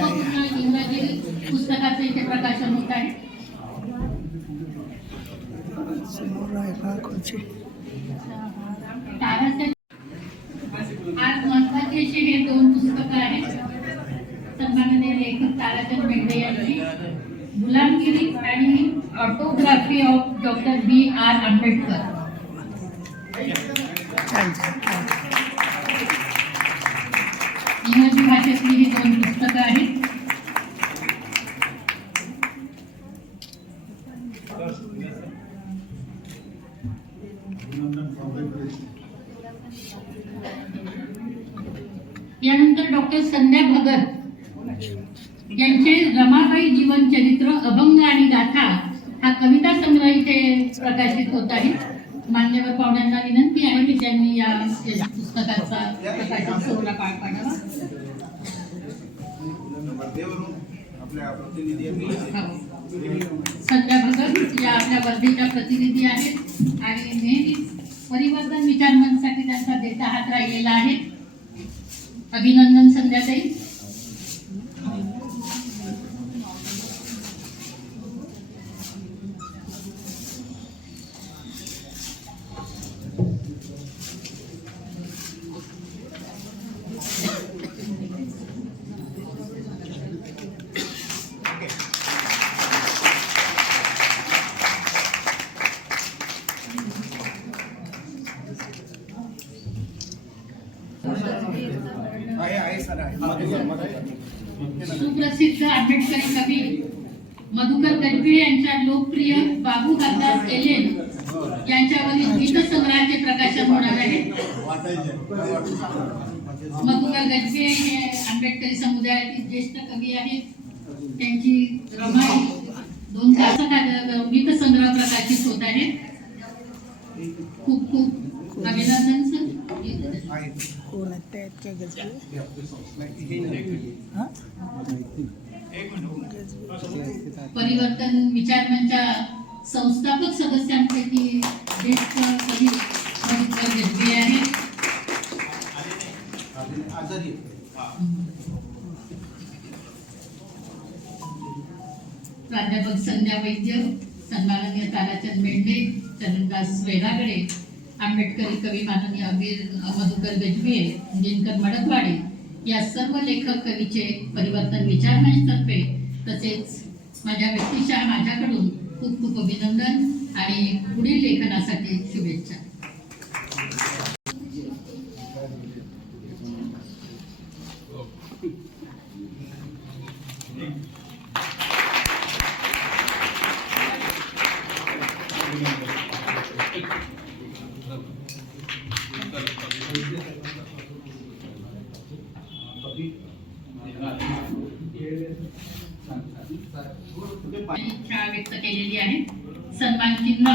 महत्त्वपूर्ण इंग्रजी पुस्तकाचे इथे प्रकाशन होत आहे. आज महत्त्वाचे असे हे दोन पुस्तकं आहेत. सन्माननीय लेखक ताराचंद मेघे यांची गुलामगिरी आणि autography of doctor B.R. Ambedkar. इंग्रजी भाषेतली ही दोन पुस्तकं आहेत. यानंतर डॉक्टर संध्या भगत यांचे रमाबाई जीवन चरित्र अभंग आणि गाथा हा कविता संग्रह इथे प्रकाशित होत आहे. मान्यवर पाहुण्यांना विनंती आहे की त्यांनी या पुस्तकाचा प्रकाशन सोहळा पार पाडावा. संध्या भगत या आपल्या वर्धेच्या प्रतिनिधी आहेत आणि नेहमीच परिवर्तन विचार मंचसाठी त्यांचा देता हात राहिलेला आहे. अभिनंदन संध्याताई. सुप्रसिद्ध आंबेडकरी कवी मधुकर गजभिये यांच्या लोकप्रिय बाबू दास एलेन यांच्यावरील गीतसंग्रहाचे प्रकाशन होणार आहे. मधुकर गजभिये हे आंबेडकरी समुदायातील ज्येष्ठ कवी आहेत. त्यांची रमाई 2 तासाचा गीतसंग्रह प्रकाशित होत आहे. खूप खूप अभिनंदन सर. परिवर्तन विचार मंचच्या संस्थापक सदस्यांपैकी ज्येष्ठ कवी मधुकर गजभिये आहेत. प्राध्यापक संध्या वैद्य, सन्माननीय ताराचंद मेघे, चरणदास वेरागडे, आंबेडकरी कवी माननीय मधुकर गजभिये, दिनकर मडकवाडे या सर्व लेखक कवीचे परिवर्तन विचार मंचतर्फे तसेच माझ्या व्यक्तिशः माझ्याकडून खूप खूप अभिनंदन आणि पुढील लेखनासाठी शुभेच्छा. इच्छा व्यक्त केलेली आहे. सन्मान चिन्ह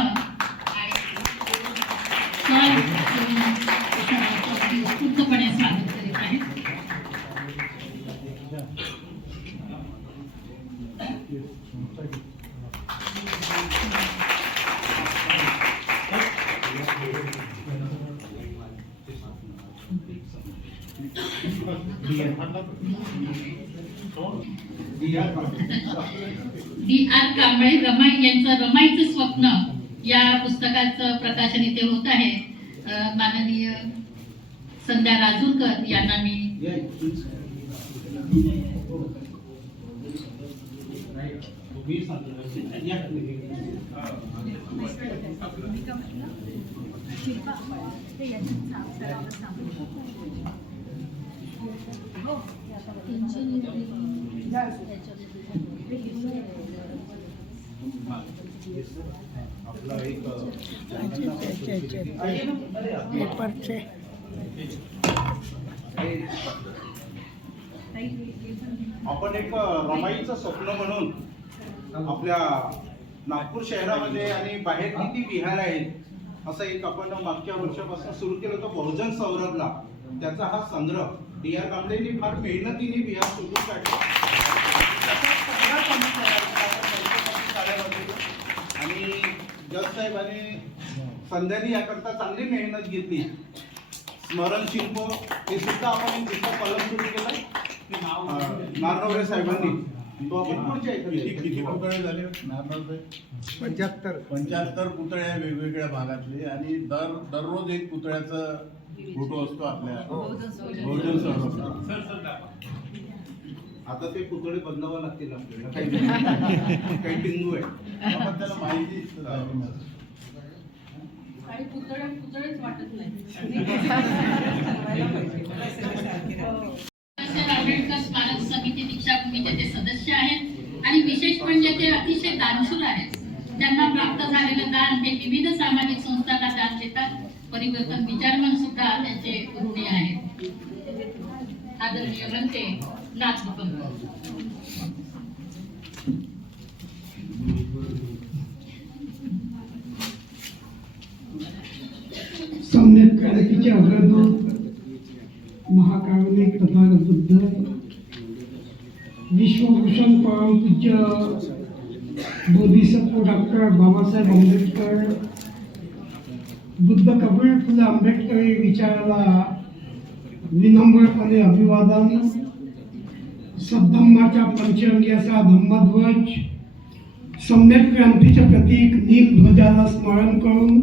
उत्स्फूर्तपणे स्वागत करीत आहे. D.R. कांबळे रमाई यांचं रमाईचं स्वप्न या पुस्तकाचं प्रकाशन इथे होत आहे. माननीय संध्या राजूरकर यांना मी आपण एक रमाईचं स्वप्न म्हणून आपल्या नागपूर शहरामध्ये आणि बाहेर किती विहार आहेत असं एक आपण मागच्या वर्षापासून सुरू केलं होतं बहुजन सौरभला. त्याचा हा संग्रह D.R. कांबळेंनी फार मेहनतीने विहार शोधून काढले आणि जज साहेबांनी संध्यानी याकरता चांगली मेहनत घेतली. स्मरण शिल्प हे सुद्धा आपण एक कलम सुरू केलं. नारनवरे साहेबांनी तो आपण पुढच्या किती पुतळे झाले नारनवरे? 75 पुतळे आहे वेगवेगळ्या भागातले, आणि दररोज एक पुतळ्याचा फोटो असतो आपल्या बहुजन सहभाग. आता ते पुतळे बदलावं लागतील आपल्याला, काही टिंगू आहे आपण त्याला माहिती आणि पुतळेच वाटत नाही. आंबेडकर स्मारक समिती दीक्षाभूमीचे ते सदस्य आहेत आणि विशेष म्हणजे ते अतिशय दानशूर आहेत. त्यांना प्राप्त झालेलं दान ते विविध सामाजिक संस्थांना दान देतात. परिवर्तन विचारमन सुद्धा त्यांचे ऋणी आहेत. आदरणीय बनते नाथपंत. सम्यक क्रांतीचे अग्रदूत महाकारुणिक तथागत बुद्ध विश्वभूषण परमपूज्य बोधिसत्व डॉक्टर बाबासाहेब आंबेडकर बुद्ध कबीर फुले आंबेडकरी विचाराला विनम्रपणे अभिवादन. सद्धम्माच्या पंचरंगी असा धम्मध्वज सम्यक क्रांतीचे प्रतीक नील ध्वजाला स्मरण करून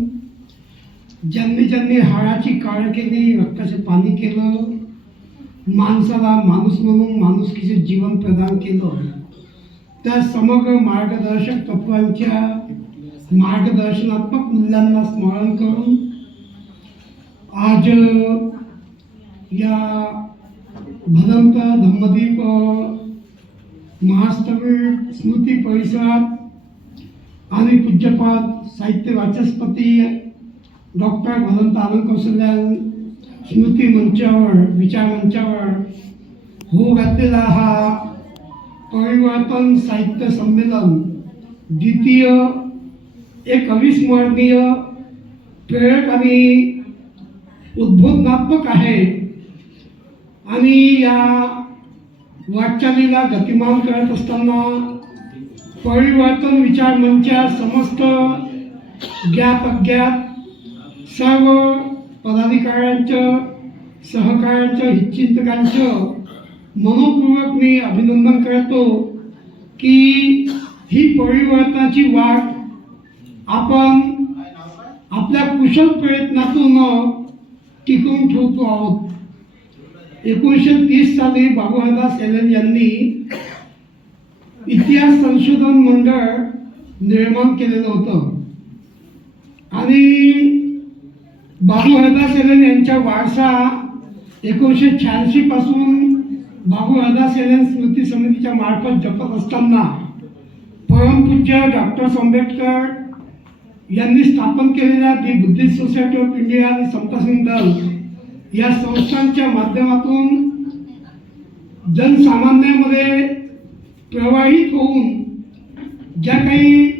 ज्यांनी ज्यांनी हाडाची काळ केली, रक्ताचे पाणी केलं, माणसाला माणूस म्हणून माणुसकीचे जीवन प्रदान केलं, त्या समग्र मार्गदर्शक तत्वांच्या मार्गदर्शनात्मक मूल्यांना स्मरण करून आज या भदंत धम्मदीप महास्थवीर स्मृती परिसरात आणि पूज्यपाद साहित्य वाचस्पती डॉक्टर भदंत आनंद कौशल्यान स्मृती मंचावर विचार मंचावर होऊ घातलेला हा परिवर्तन साहित्य संमेलन द्वितीय एक अविस्मरणीय, प्रेरक आणि उद्बोधनात्मक आहे. आणि या वाटचालीला गतिमान करत असताना परिवर्तन विचार मंचा समस्त ज्ञात अज्ञात सर्व पदाधिकाऱ्यांचं, सहकाऱ्यांचं, हितचिंतकांचं मनोपूर्वक मी अभिनंदन करतो की ही परिवर्तनाची वाट आपण आपल्या कुशल प्रयत्नातून टिकवून ठेवतो आहोत. 1930 साली बाबूहरदास एलन यांनी इतिहास संशोधन मंडळ निर्माण केलेलं होतं आणि बाबूहरदास एलन यांचा वारसा 1986 पासून बाबूहरदास एलन स्मृती समितीच्या मार्फत जपत असताना परमपूज्य डॉक्टर आंबेडकर यांनी स्थापन केलेल्या दी बुद्धिस्ट सोसायटी ऑफ इंडिया आणि समता दल या संस्थांच्या माध्यमातून जनसामान्यामध्ये प्रवाहित होऊन ज्या काही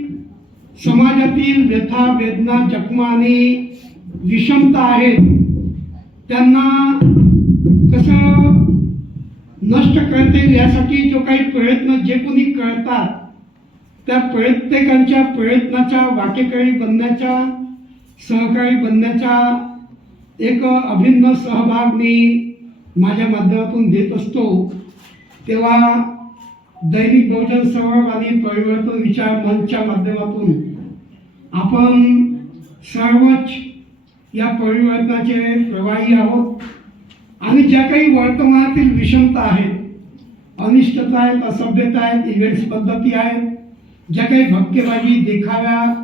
समाजातील व्यथा, वेदना, जखमा आणि विषमता आहेत त्यांना कसं नष्ट करता येईल यासाठी जो काही प्रयत्न जे कोणी करतात त्या प्रत्येकांच्या प्रयत्नाच्या वाटेकरी बनण्याचा, सहकारी बनण्याचा एक अभिन्न सहभाग मी माझ्या माध्यमातून देत असतो. तेव्हा दैनिक बहुजन सहभाग आणि परिवर्तन विचार मंचच्या माध्यमातून आपण सर्वच या परिवर्तनाचे प्रवाही आहोत आणि ज्या काही वर्तमानातील विषमता आहेत, अनिष्टता आहेत, असभ्यता आहेत, इव्हेंट्स पद्धती आहेत, ज्या काही भक्केबाजी, देखाव्या,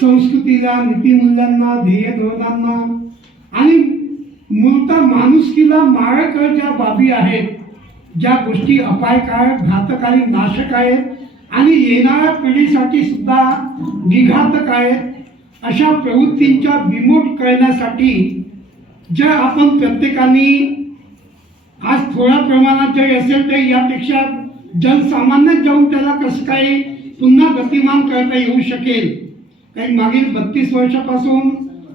संस्कृतीला, नीतिमूल्यांना, ध्येय धोरणांना आणि मूळतः माणुसकीला मारक ज्या बाबी आहेत, ज्या गोष्टी अपायकारक, घातक आणि नाशक आहेत आणि येणाऱ्या पिढीसाठी सुद्धा विघातक आहेत, अशा प्रवृत्तींच्या बिमोड करण्यासाठी ज्या आपण प्रत्येकाने आज थोड्या प्रमाणात जरी असेल तरी यापेक्षा जनसामान्यात जाऊन त्याला कसं काही पुन्हा गतिमान करता येऊ शकेल. काही मागील 32 वर्षापासून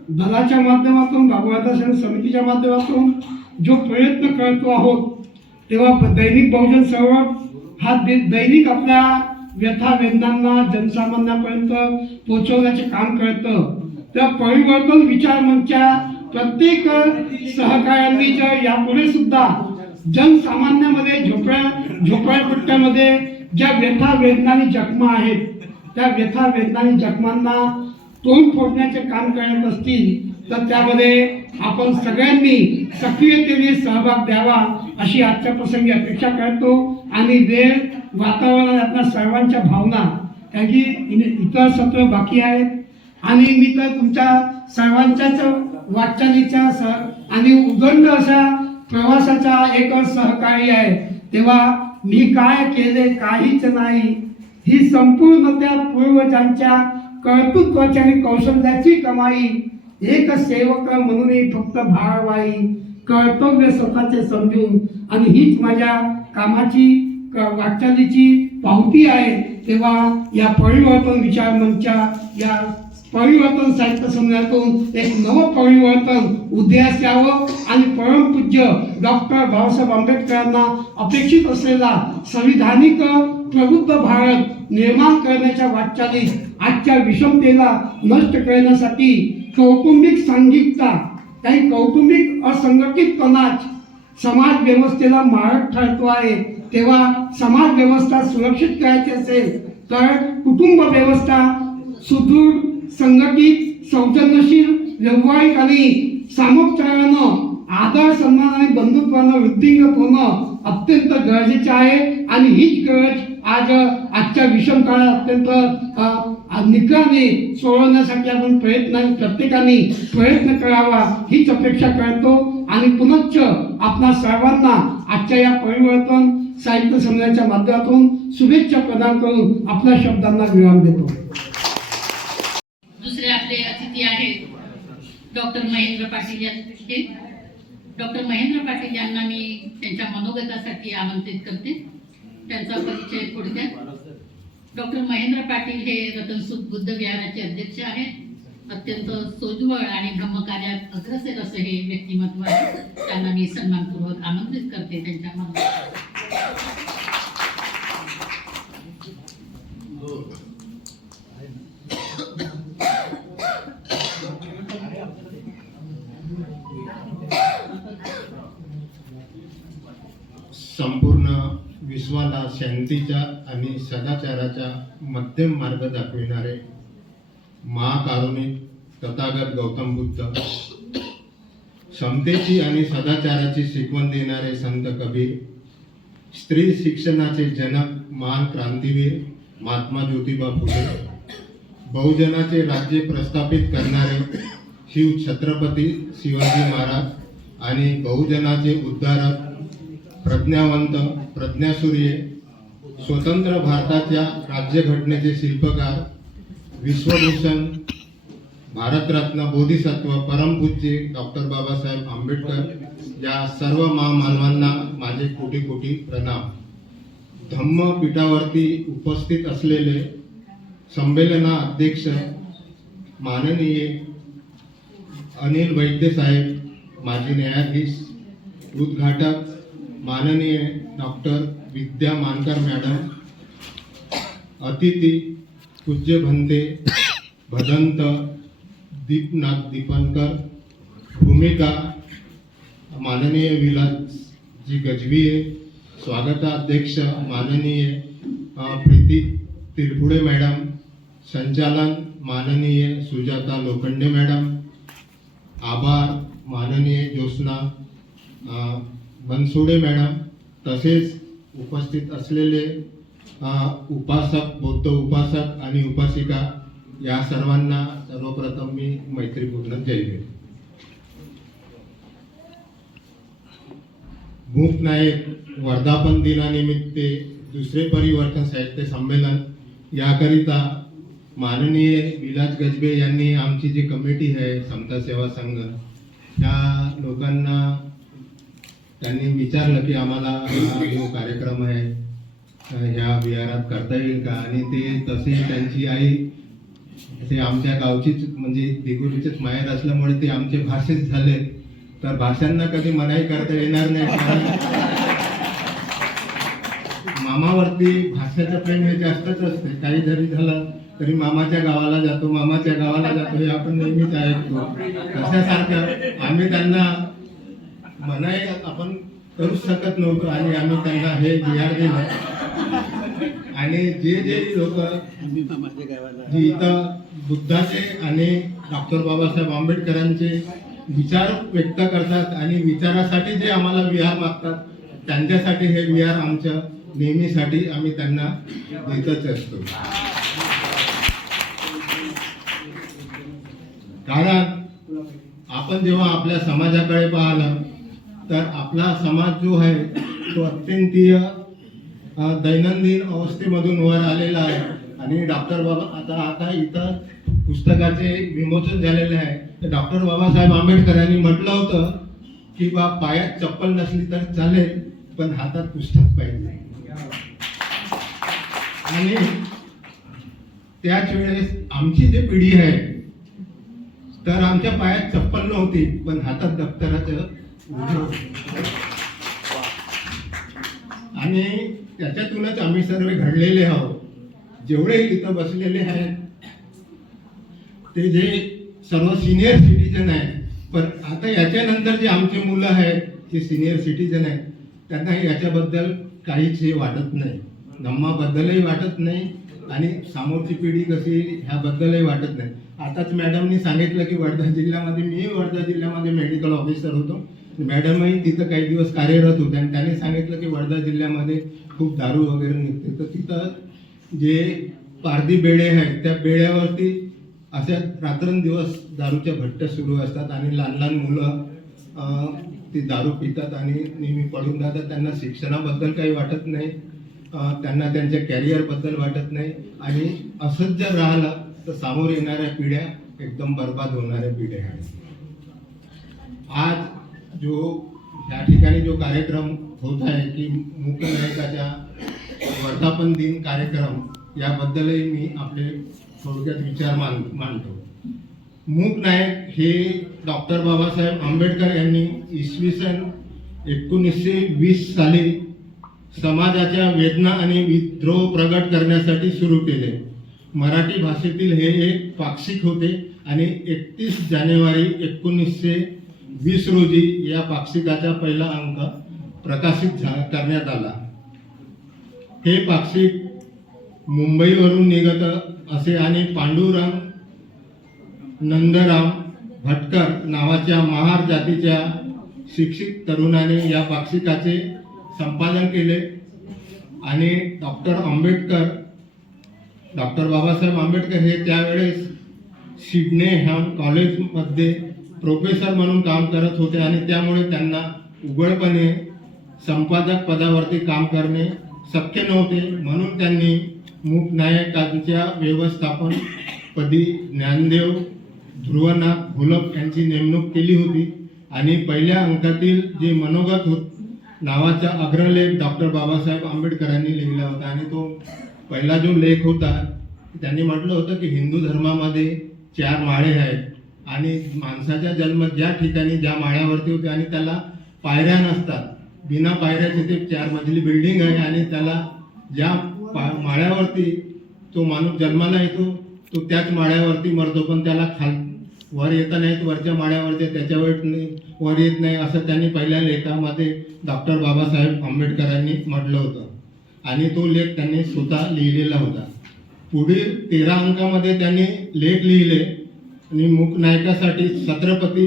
दलाच्या माध्यमातून, बाबूहरदास समितीच्या माध्यमातून जो प्रयत्न करतो आहोत तेव्हा दैनिक बहुजन सहभाग हा दैनिक आपल्या व्यथा वेदनांना जनसामान्यापर्यंत पोहोचवण्याचे काम करतं. त्या परिवर्तन विचार मंचच्या प्रत्येक सहकाऱ्यांनी यापुढे सुद्धा जनसामान्यामध्ये झोपडपट्ट्यामध्ये ज्या व्यथा वेदनानी जखमा आहेत, त्या व्यथा वेदनानी जखमांना तोंड फोडण्याचे काम करत असतील तर त्यामध्ये आपण सगळ्यांनी सक्रियतेने सहभाग द्यावा अशी आजच्या प्रसंगी अपेक्षा करतो. आणि वेळ, वातावरण, आपल्या सर्वांच्या भावना यांची इतर सत्र बाकी आहेत आणि मी तर तुमच्या सर्वांच्याच वाटचालीच्या आणि उदंड अशा प्रवासाचा एक सहकारी आहे. तेव्हा मी काय केले काहीच नाही ही संपूर्ण त्या पूर्वजांच्या कर्तृत्वाची आणि कौशल्याची कमाई. एक सेवक म्हणून फक्त भारवाई, कर्तव्य स्वतःचे समजून, आणि हीच माझ्या कामाची वाटचालीची पावती आहे. तेव्हा या परिवर्तन विचार मंचच्या या परिवर्तन साहित्य संमेलनातून एक नवं परिवर्तन उदयास यावं आणि परमपूज्य डॉक्टर बाबासाहेब आंबेडकरांना अपेक्षित असलेला संविधानिक प्रबुद्ध भारत निर्माण करण्याच्या वाटचालीत आजच्या विषमतेला नष्ट करण्यासाठी कौटुंबिक सांघिकता, काही कौटुंबिक असंघटितपणाच समाज व्यवस्थेला मारक ठरतो आहे. तेव्हा समाज व्यवस्था सुरक्षित करायची असेल तर कुटुंब व्यवस्था सुदृढ, संघटित, सौजन्यशील, व्यावहारिक आणि सामोपचारानं, आदर, सन्मान आणि बंधुत्वानं वृद्धिंगत होणं अत्यंत गरजेचे आहे. आणि हीच गरज आजच्या विषम काळात अत्यंत निकराने सोडवण्यासाठी आपण प्रत्येकाने प्रयत्न करावा हीच अपेक्षा करतो. आणि पुनश्च आपणा सर्वांना आजच्या या परिवर्तन साहित्य संमेलनाच्या माध्यमातून शुभेच्छा प्रदान करून आपल्या शब्दांना विराम देतो. दुसरे आपले अतिथी आहेत डॉक्टर महेंद्र पाटील. डॉक्टर महेंद्र पाटील यांना मी त्यांच्या मनोगतासाठी आमंत्रित करते. त्यांचा परिचय थोडक्यात. डॉक्टर महेंद्र पाटील हे रतनसुख बुद्ध विहाराचे अध्यक्ष आहेत. अत्यंत सोज्वळ आणि ब्रह्मकार्यात अग्रसर असं हे व्यक्तिमत्व आहे. त्यांना मी सन्मानपूर्वक आमंत्रित करते त्यांच्या मनोगतासाठी. संपूर्ण विश्वाला शांतीच्या आणि सदाचाराचा मध्यम मार्ग दाखविणारे महाकारुणिक तथागत गौतम बुद्ध, समतेची आणि सदाचाराची शिकवण देणारे संत कबीर, स्त्री शिक्षणाचे जनक महान क्रांतीवीर महात्मा ज्योतिबा फुले, बहुजनाचे राज्य प्रस्थापित करणारे शिव छत्रपती शिवाजी महाराज आणि बहुजनाचे उद्धारक प्रज्ञावंत प्रज्ञासूर्य, स्वतंत्र भारताच्या राज्यघटनेचे शिल्पकार, विश्वभूषण, भारतरत्न, बोधिसत्व, परमपूज्य डॉक्टर बाबासाहेब आंबेडकर या सर्व महामानवांना माझे कोटी कोटी प्रणाम. धम्मपीठावरती उपस्थित असलेले संमेलना अध्यक्ष माननीय अनिल वैद्य साहेब, माजी न्यायाधीश, उद्घाटक माननीय डॉक्टर विद्या मानकर मॅडम, अतिथी पूज्य भंते भदंत दीपनाथ दीपनकर, भूमिका माननीय विलासजी गजभिये, स्वागताध्यक्ष माननीय प्रीती तिरपुडे मॅडम, संचालन माननीय सुजाता लोखंडे मॅडम, आभार माननीय ज्योत्स्ना बनसोडे मॅडम, तसेच उपस्थित असलेले उपासक, बौद्ध उपासक आणि उपासिका या सर्वांना सर्वप्रथम मी मैत्रीपूर्ण जय भीम. मूक नायक वर्धापन दिनानिमित्त दुसरे परिवर्तन साहित्य संमेलन याकरिता माननीय विलास गजबे यांनी आमची जी कमिटी आहे समता सेवा संघ, त्या लोकांना त्यांनी विचारलं की आम्हाला हा जो कार्यक्रम आहे ह्या विहारात करता येईल का. आणि ते तसे त्यांची आई ते आमच्या गावचीच म्हणजे दिगुरीचेच माहेर असल्यामुळे ते आमचे भाषेच झाले, तर भाषांना कधी मनाई करता येणार नाही. मामावरती भाषेचं प्रेम हे जास्तच असते. काही जरी झालं तरी मामाच्या गावाला जातो, मामाच्या गावाला जातो हे आपण नेहमीच ऐकतो. तशासारखं आम्ही त्यांना मनाई आपण करूच शकत नव्हतो आणि आम्ही त्यांना हे विहार दिलं. आणि जे लोक जी इथं बुद्धाचे आणि डॉक्टर बाबासाहेब आंबेडकरांचे विचार व्यक्त करतात आणि विचारासाठी जे आम्हाला विहार मागतात त्यांच्यासाठी हे विहार आमच्या नेहमीसाठी आम्ही त्यांना देतच असतो. कारण आपण जेव्हा आपल्या समाजाकडे पाहिलं तर आपला समाज जो आहे तो अत्यंतीय दैनंदिन अवस्थेमधून वर आलेला आहे. आणि डॉक्टर बाबा आता इथं पुस्तकाचे विमोचन झालेले आहे. तर डॉक्टर बाबासाहेब आंबेडकरांनी म्हटलं होतं की बा पायात चप्पल नसली तर चालेल पण हातात पुस्तक पाहिजे. आणि त्याच वेळेस आमची जी पिढी आहे तर आमच्या पायात चप्पल नव्हती पण हातात दप्तराचं ओझं होतं. आणि त्याच्यातूनच आम्ही सर्व घडलेले आहोत. जेवढे इथं बसलेले आहेत ते जे सर्व सिनियर सिटीजन आहेत, पण आता याच्यानंतर जे आमचे मुलं आहेत ते सिनियर सिटीजन आहेत त्यांना याच्याबद्दल काहीच हे वाटत नाही, धम्माबद्दलही वाटत नाही आणि समोरची पिढी कशी ह्याबद्दलही वाटत नाही. आताच मॅडमनी सांगितलं की वर्धा जिल्ह्यामध्ये मेडिकल ऑफिसर होतो. मॅडमही तिथं काही दिवस कार्यरत होते आणि त्यांनी सांगितलं की वर्धा जिल्ह्यामध्ये खूप दारू वगैरे निघते. तर तिथं जे पारधी बेडे आहेत त्या बेड्यावरती अशा रात्रंदिवस दारूच्या भट्ट्या सुरू असतात आणि लहान लहान मुलं ती दारू पितात आणि नेहमी पडून जातात. त्यांना शिक्षणाबद्दल काही वाटत नाही, त्यांना त्यांच्या कॅरियरबद्दल वाटत नाही. आणि असंच जर राहिलं तर समोर येणाऱ्या पिढ्या एकदम बर्बाद होणाऱ्या पिढ्या आहेत. आज जो या ठिकाणी जो कार्यक्रम होत आहे की मूकनायकाच्या वर्धापन दिन कार्यक्रम, याबद्दलही मी आपले थोडक्यात विचार मांडतो. मूकनायक हे डॉक्टर बाबासाहेब आंबेडकर यांनी इसवी सन 1920 साली समाजाच्या वेदना आणि विद्रोह प्रगट करण्यासाठी सुरू केले. मराठी भाषेतील हे एक पाक्षिक होते आणि 31 जानेवारी 1920 रोजी या पाक्षिकाचा पहिला अंक प्रकाशित करण्यात आला. हे पाक्षिक मुंबईवरून निघत असे आणि पांडुरंग नंदराम भटकर नावाच्या महार जातीच्या शिक्षित तरुणाने या पाक्षिकाचे संपादन केले. आणि डॉक्टर बाबासाहेब आंबेडकर हे त्यावेळेस सिडनेहॅम कॉलेजमध्ये प्रोफेसर म्हणून काम करत होते आणि त्यामुळे त्यांना उघडपणे संपादक पदावरती काम करणे शक्य नव्हते. म्हणून त्यांनी मूकनायकांच्या व्यवस्थापन पदी ज्ञानदेव ध्रुवनाथ घोलप यांची नेमणूक केली होती. आणि पहिल्या अंकातील जे मनोगत नावाचा अग्रलेख डॉक्टर बाबासाहेब आंबेडकरांनी लिहिला होता. आणि तो पहिला जो लेख होता त्यांनी म्हटलं होतं की हिंदू धर्मामध्ये 4 माळे आहेत आणि माणसाचा जन्म ज्या ठिकाणी ज्या माळ्यावरती होते आणि त्याला पायऱ्या नसतात, बिना पायऱ्याचे ते 4 मजली बिल्डिंग आहे आणि त्याला ज्या माळ्यावरती तो माणूस जन्माला येतो तो त्याच माळ्यावरती मरतो, पण त्याला वर येता नाहीत, वरच्या माळ्यावरती त्याच्यावर वर येत नाही, असं त्यांनी पहिल्या लेखामध्ये डॉक्टर बाबासाहेब आंबेडकरांनी म्हटलं होतं. आणि तो लेख त्यांनी स्वतः लिहिलेला होता. पुढील 13 अंकामध्ये त्यांनी लेख लिहिले आणि मूकनायकासाठी छत्रपती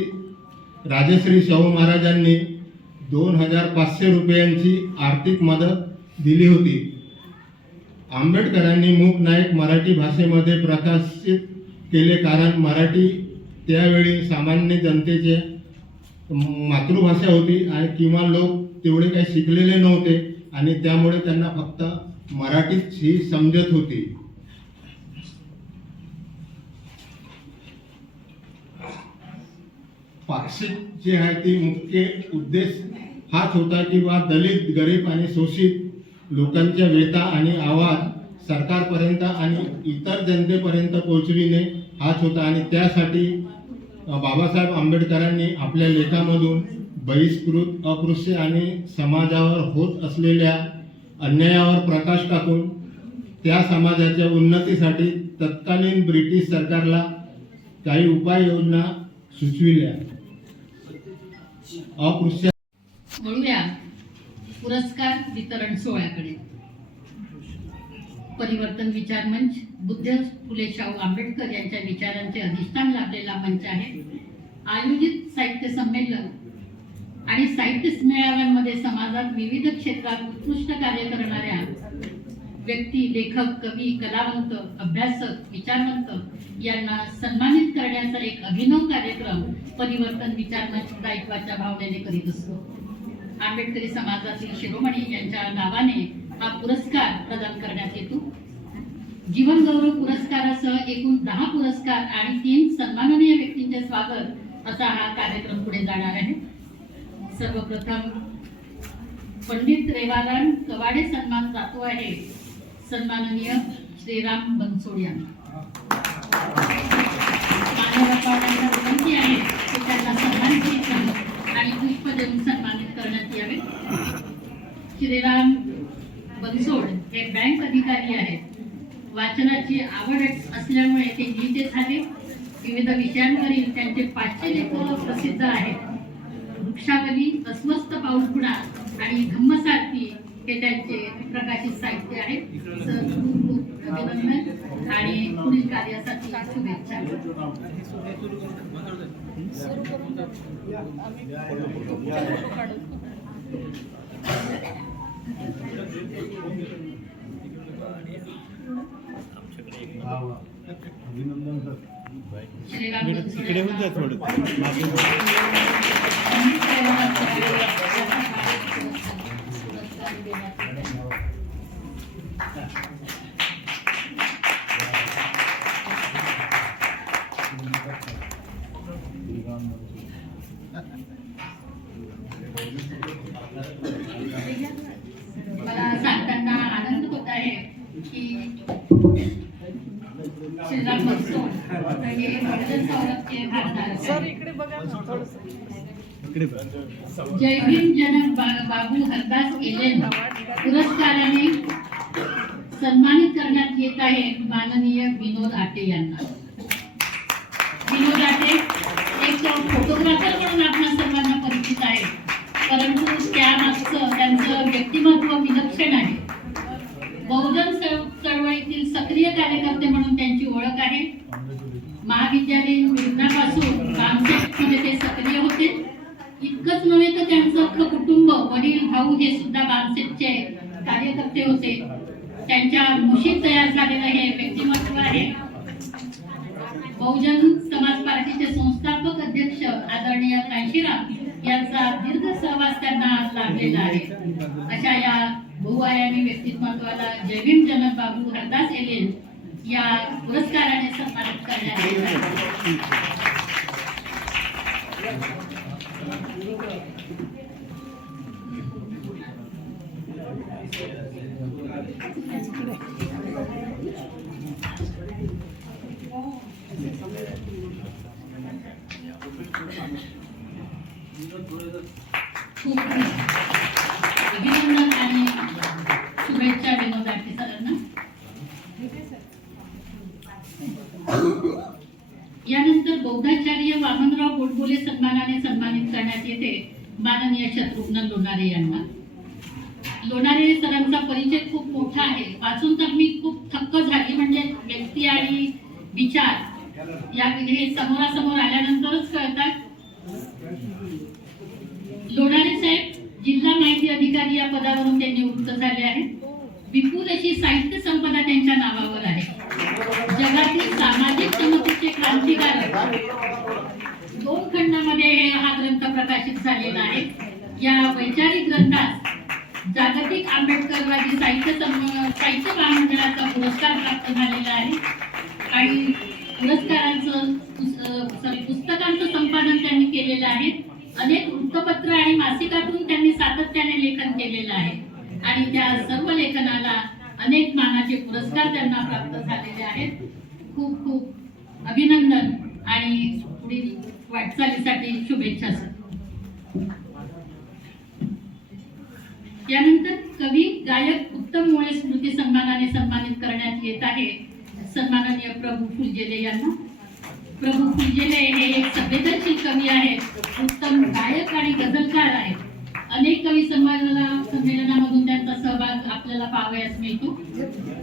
राजश्री शाहू महाराजांनी 2500 रुपयांची आर्थिक मदत दिली होती. आंबेडकरांनी मूकनायक मराठी भाषेमध्ये प्रकाशित केले कारण मराठी त्यावेळी सामान्य जनतेची मातृभाषा होती आणि किंवा लोक तेवढे काही शिकलेले नव्हते आणि त्यामुळे त्यांना फक्त मराठीत ही समजत होती. पाक्षिक जे आहे ती मुख्य उद्देश हाच होता की बा दलित, गरीब आणि शोषित लोकांच्या व्यथा आणि आवाज सरकारपर्यंत आणि इतर जनतेपर्यंत पोहोचविणे हाच होता. आणि त्यासाठी बाबासाहेब आंबेडकरांनी आपल्या लेखामधून बहिष्कृत, अस्पृश्य आणि समाजावर होत असलेल्या अन्यायावर प्रकाश टाकून त्या समाजाच्या उन्नतीसाठी तत्कालीन ब्रिटिश सरकारला काही उपाययोजना सुचविल्या. अस्पृश्य बोलूया पुरस्कार वितरण सोहळ्याकडे. परिवर्तन विचार मंच बुद्ध फुले शाहू आंबेडकर यांच्या विचारांचे अधिष्ठान लाभलेला मंच आहे. आयोजित साहित्य संमेलन आणि साहित्य मेळाव्यांमध्ये समाजात विविध क्षेत्रात उत्कृष्ट कार्य करणाऱ्या व्यक्ती, लेखक, कवी, कलावंत, अभ्यासक, विचारवंत यांना सन्मानित करण्याचा एक अभिनव कार्यक्रम परिवर्तन विचार मंच दायित्वाच्या भावनेने करीत असतो. आंबेडकरी समाजातील शिरोमणी यांच्या नावाने हा पुरस्कार प्रदान करण्यात येतो. जीवन गौरव पुरस्कारासह एकूण 10 पुरस्कार आणि 3 सन्माननीय व्यक्तींचे स्वागत असा हा कार्यक्रम पुढे जाणार आहे. सर्वप्रथम पंडित रेवाराम कवाडे सन्मान जातो आहे. सन्माननीय श्रीराम बनसोड यांना मान्यवरांना विनंती आहे की त्यांना सन्मानित करावे आणि पुष्प देऊन सन्मानित करण्यात यावे. श्रीराम बनसोड हे बँक अधिकारी आहेत. वाचनाची आवड असल्यामुळे ते लिहिते झाले. विविध विषयांवरील त्यांचे 500 लेख प्रसिद्ध आहेत. वृक्षावली, अस्वस्थ पाऊलखुणा आणि धम्मसारथी हे त्यांचे प्रकाशित साहित्य आहे. खूप अभिनंदन आणि पुढील कार्यासाठी शुभेच्छा. अभिनंदन सर. श्रीराम इकडे होऊन जा थोडं. मला सांगताना आनंद होत आहे की श्रीराम बनसोड हे बहुजन सौरभचे भारतात जय भीम जनक बाबू हरदास एलेन पुरस्काराने सन्मानित करण्यात येत आहे माननीय विनोद आटे यांना. विनोद आटे एक फोटोग्राफर म्हणून आपल्या सर्वांना परिचित आहे, परंतु त्यामागचं त्यांचं व्यक्तिमत्व विलक्षण आहे. बहुजन चळवळीतील सक्रिय कार्यकर्ते म्हणून त्यांची ओळख आहे. महाविद्यालयीन जीवनापासून बामसेटमध्ये ते सक्रिय होते. इतकंच नव्हे तर त्यांचं अख्खं कुटुंब, वडील, भाऊ हे सुद्धा बामसेटचे कार्यकर्ते होते. त्यांच्या मुशीत तयार झालेलं हे व्यक्तिमत्व आहे. बहुजन समाज पार्टीचे संस्थापक अध्यक्ष आदरणीय कांशीराम यांचा दीर्घ सहवास त्यांना लाभलेला आहे. अशा या बहुआयामी व्यक्तिमत्वाला जय भीम जनक बाबू हरदास एलेन या पुरस्काराने सन्मानित करण्यात येत आहे. खूप अभिनंदन आणि शुभेच्छा विनोद आटे सरांना. यानंतर बौद्धाचार्य वामनराव गोडबोले सन्मानाने सन्मानित करण्यात येते माननीय शत्रुघ्न लोणारे यांना. लोणारे सरांचा परिचय खूप मोठा आहे. वाचून तर मी खूप थक्क झाली. म्हणजे व्यक्ती आणि विचार या हे समोरासमोर आल्यानंतरच कळतात. लोणारे साहेब जिल्हा माहिती अधिकारी या पदावरून ते निवृत्त झाले आहेत. विपुल अशी साहित्य संपदा त्यांच्या नावावर आहे. जगातील सामाजिक समतेचे क्रांतिकारक 2 खंडामध्ये हा ग्रंथ प्रकाशित झालेला आहे. या वैचारिक ग्रंथास जागतिक आंबेडकरवादी साहित्य महामंडळाचा पुरस्कार प्राप्त झालेला आहे. आणि पुस्तकांचं संपादन त्यांनी केलेलं आहे. अनेक वृत्तपत्र आणि मासिकातून त्यांनी सातत्याने लेखन केलेलं आहे आणि त्या सर्व लेखनाला अनेक मानाचे पुरस्कार त्यांना प्राप्त झालेले आहेत. खूप खूप अभिनंदन आणि पुढील वाटचालीसाठी शुभेच्छा सर. यानंतर कवी, गायक उत्तम मोळे स्मृती सन्मानाने सन्मानित करण्यात येत आहे सन्माननीय प्रभू फुलझेले यांना. प्रभू फुलझेले हे एक संवेदनशील कवी आहेत, उत्तम गायक आणि गझलकार आहेत. अनेक कवी संमेलनामधून त्यांचा सहभाग आपल्याला पाहावयास मिळतो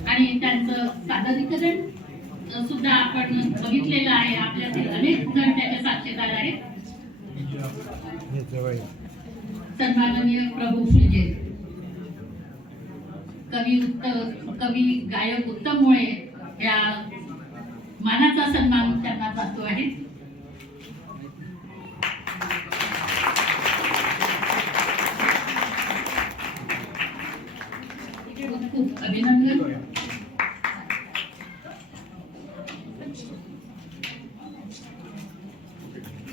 आणि त्यांचं सादरीकरण सुद्धा आपण बघितलेलं आहे. आपल्यातील अनेक जण त्याचे साक्षीदार आहेत. सन्माननीय प्रभू फुलजे, कवी गायक उत्तम मुळे या मानाचा सन्मान त्यांना जातो आहे. खूप खूप अभिनंदन.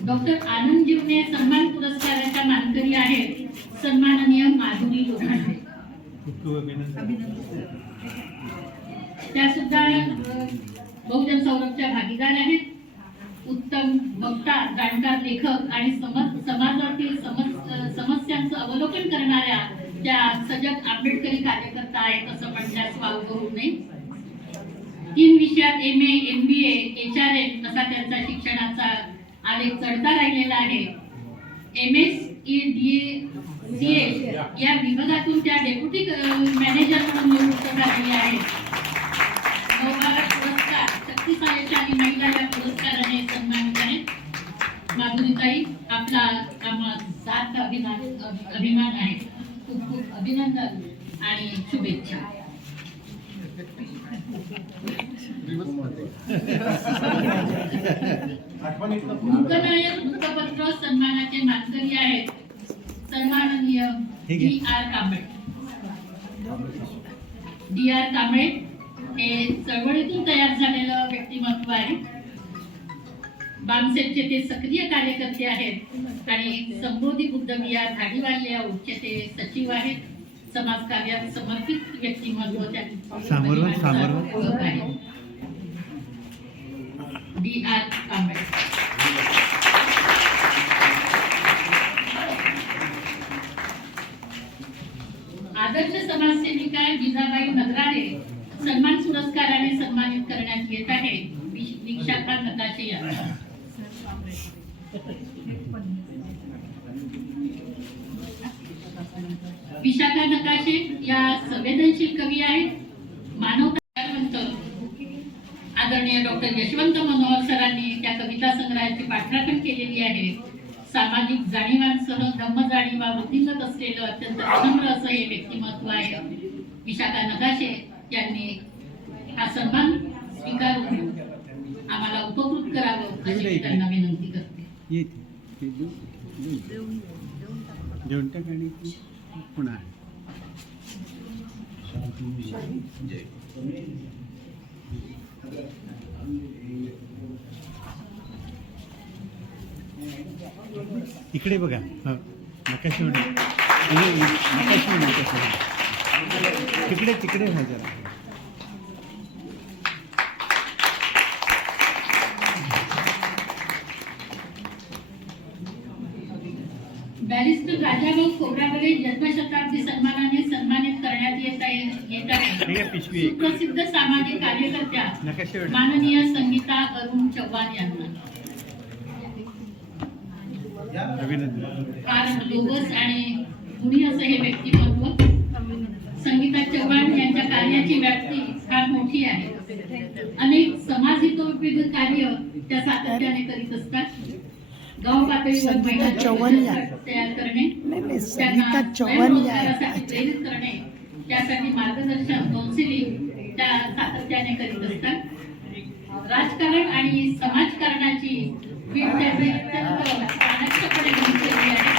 डॉक्टर आनंद जीवने सन्मान पुरस्काराच्या मानकरी आहेत सन्माननीय माधुरी लोखंडे. त्या सुद्धा बहुजन सौरभच्या भागीदार आहेत. उत्तम वक्ता, जाणकार लेखक आणि समाजातील समस्यांचं अवलोकन करणाऱ्या त्या सजग आंबेडकरी कार्यकर्ता आहेत असं म्हणण्यास वाव करू नये. 3 विषयात MA, MBA, HRM असा त्यांचा शिक्षणाचा आलेख चढता राहिलेला आहे. MSEDCA या विभागातून त्या डेप्युटी मॅनेजर म्हणून नियुक्त झालेल्या आहेत. नवभारत पुरस्कार, शक्ती सायशाली महिला या पुरस्काराने सन्मानित आहेत. माधुरीताई, आपला आम्हा सार्थ अभिमान आहे. खूप खूप अभिनंदन आणि शुभेच्छा. लोकनायक वृत्तपत्र सन्मानाचे मानकरी आहेत सन्माननीय DR कांबळे. हे चळवळीतून तयार झालेलं व्यक्तिमत्व आहे. बामसेटचे ते सक्रिय कार्यकर्ते आहेत आणि समृद्धी बुद्धविहार धाडीवाले या उच्चते सचिव आहेत. समाजकार्यात समर्पित व्यक्तिमत्व DR कांबळे. आदर्श समाजसेविका जिजाबाई नगराळे सन्मान पुरस्काराने सन्मानित करण्यात येत आहे. विशाखा नकाशे यांना. विशाखा नकाशे या संवेदनशील कवी आहेत. मानवतावंत आदरणीय डॉक्टर यशवंत मनोहर सरांनी त्या कविता संग्रहाची पाठराखण केलेली आहे. सामाजिक जाणीवांसह धम्मजाणीवा वृद्धिंगत असलेलं अत्यंत विनम्र असं हे व्यक्तिमत्व आहे. विशाखा नकाशे यांनी हा सन्मान स्वीकारून आम्हाला उपकृत करावं अशी मी त्यांना विनंती करते. पुन्हा इकडे बघा. नकाशे तिकडे तिकडे हा जरा. बॅरिस्टर राजाभाऊ खोब्रागडे जन्मशताब्दी सन्मानाने सन्मानित करण्यात येत आहे. सुप्रसिद्ध सामाजिक कार्यकर्त्या माननीय संगीता अरुण चव्हाण यांना. फार लोगस आणि गुणी असं हे व्यक्तिमत्व. संगीता चव्हाण यांच्या कार्याची व्याप्ती फार मोठी आहे. अनेक समाजहितोपयोगी कार्य त्या सातत्याने करीत असतात. गाव पातळीवर महिला तयार करणे, त्यांना स्वयंरोजगारासाठी प्रेरित करणे, त्यासाठी मार्गदर्शन, काउन्सिलिंग त्या सातत्याने करीत असतात. राजकारण आणि समाजकारणाची वीट त्यांनी अत्यंत चाणक्यपणे घेतलेली आहे.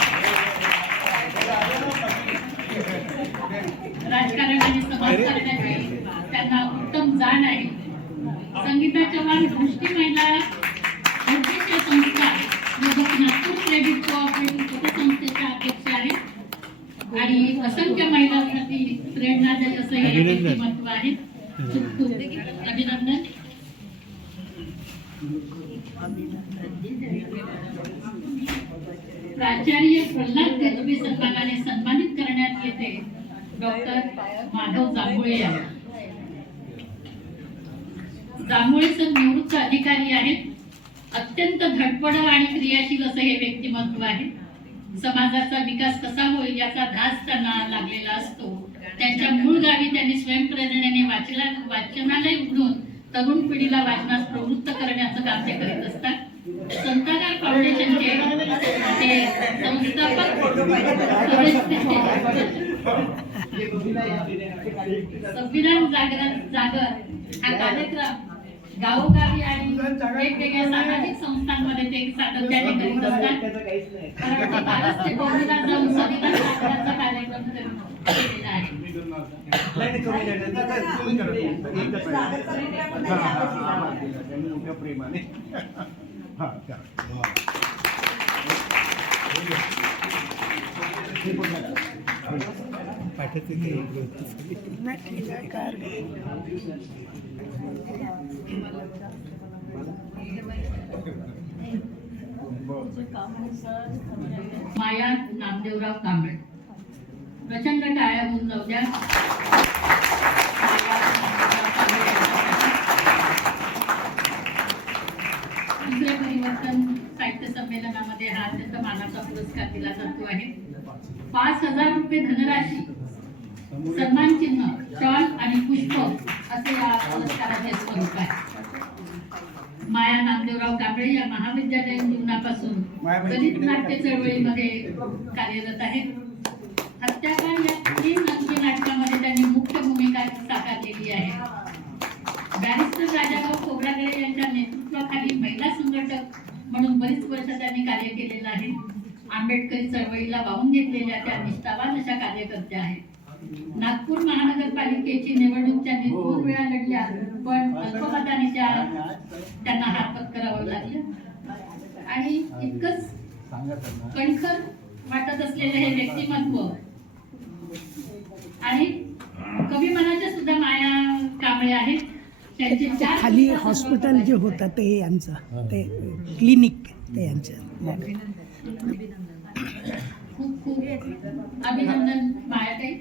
राजकारण आणि समाजकारणाची त्यांना उत्तम जाण आहे. संगीता चव्हाण दृष्टी महिला उद्देश संस्था नागपूर क्रेडिट कोऑपरेटिव्ह उपसंस्थेच्या अध्यक्ष आहेत आणि असंख्य महिलांसाठी प्रेरणादायी असं हे व्यक्तिमत्व आहे. खूप खूप अभिनंदन. प्राचार्य प्रल्हाद गजबे सन्मानाने सन्मानित करण्यात येते डॉक्टर माधव जांभुळे यांना. जांभुळे सर निवृत्त अधिकारी आहेत. अत्यंत धडपड आणि क्रियाशील असं हे व्यक्तिमत्व आहे. समाजाचा विकास कसा होईल याचा ध्यास त्यांना लागलेला असतो. त्यांच्या मूळ गावी त्यांनी स्वयंप्रेरणेने वाचनालय उघडून तरुण पिढीला वाचनास प्रवृत्त करण्याचं काम ते करीत असतात. संतागार फाउंडेशनचे ते संस्थापक संविधान जागर हा कार्यक्रम गावोगावी आणि वेगवेगळ्या सामाजिक संस्थांमध्ये ते सातत्याने करीत असतात. कारण ते कालच ते गोंधळात जाऊन संविधान जागरणाचा कार्यक्रम केलेला आहे. प्रेमाने पाठवते माया नामदेवराव कांबळे प्रचंड टाळ्या होऊन जाऊ द्या. दुसरे परिवर्तन साहित्य संमेलनामध्ये हा अत्यंत मानाचा पुरस्कार दिला जातो आहे. 5,000 रुपये धनराशी, सन्मान चिन्ह, शॉल आणि पुष्प असे या पुरस्काराचे स्वरूप आहे. माया नामदेवराव कांबळे या महाविद्यालयीन जीवनापासून दलित नाट्य चळवळीमध्ये कार्यरत आहेत. हत्याकांड या 3 अंकी नाटकामध्ये त्यांनी मुख्य भूमिका साकारलेली आहे. बॅरिस्टर राजाभाऊ खोब्रागडे यांच्या नेतृत्वाखाली महिला संघटक म्हणून बरीच वर्ष त्यांनी कार्य केलेलं आहे. आंबेडकरी चळवळीला वाहून घेतलेल्या त्या निष्ठावान अशा कार्यकर्त्या आहेत. नागपूर महानगरपालिकेची निवडणूक त्यांनी 2 वेळा लढल्या, पण अल्पमताने त्यांना हार पत्करावं लागलं. आणि इतकंच कणखर वाटत असलेले हे व्यक्तिमत्व आणि कवी मनाच्या सुद्धा माया कांबळे आहेत. त्यांचे खाली हॉस्पिटल जे होतं ते यांचं, ते क्लिनिक ते यांचं. खूप खूप अभिनंदन मायाताई.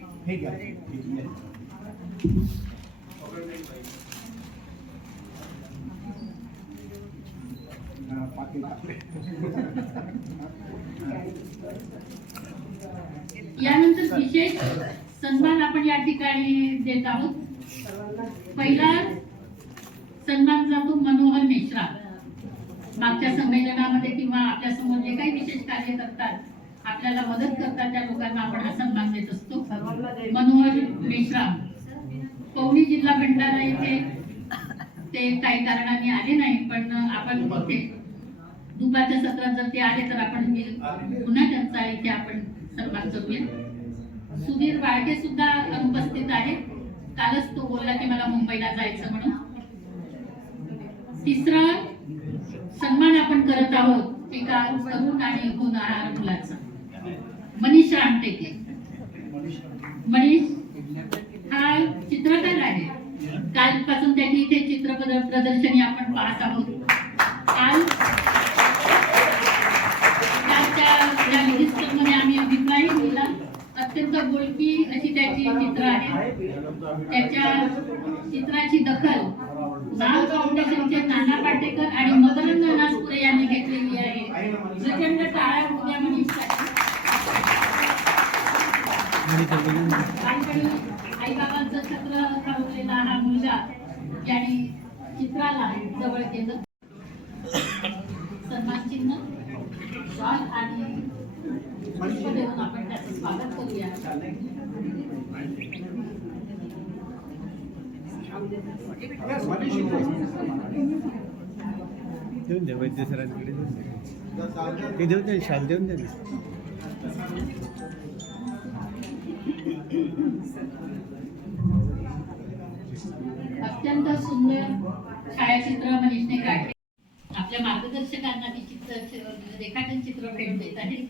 यानंतर विशेष सन्मान आपण या ठिकाणी देत आहोत. पहिला सन्मान जातो मनोहर मेश्राम. मागच्या संमेलनामध्ये किंवा आपल्या समोर जे काही विशेष कार्य करतात, आपल्याला मदत करतात, त्या लोकांना आपण हा सन्मान देत असतो. मनोहर मेश्राम पवनी जिल्हा भंडारा इथे ते काही कारणाने आले नाही, पण आपण इथे दुपारच्या सत्रात जर ते आले तर आपण पुन्हा त्यांचा इथे आपण सन्मान करूया. सुधीर वाळके सुद्धा अनुपस्थित आहे. कालच तो बोलला की मला मुंबईला जायचं म्हणून. तिसरा सन्मान आपण करत आहोत एका तरुण आणि होणाऱ्या मुलाचा, मनीष रामटेके. मनीष हा चित्रकार आहे. कालपासून त्याची इथे चित्र प्रदर्शनी आपण पाहत आहोत. कालच्या रजिस्टरमध्ये आम्ही अभिप्राय दिला. अत्यंत बोलकी अशी त्याची चित्र आहेत. त्याच्या चित्राची दखल नाग फाउंडेशनचे नाना पाटेकर आणि मकरंद नासपुरे यांनी घेतलेली आहे. प्रचंड टाळ्या होत्या मनीषसाठी. आई बाबांचं छत्र थांबलेला हा मुलगा यांनी चित्राला जवळ केलं. सन्मान चिन्ह, शॉल आणि पुष्प देऊन आपण त्याचं स्वागत करूया. देऊन द्या वैद्य सरांकडे, देऊन द्या. हे देऊन द्या, शाल देऊन द्या. अत्यंत सुंदर छायाचित्र मनीषने काढले. आपल्या मार्गदर्शकांना ती चित्र रेखाटन चित्र भेट देत आहे.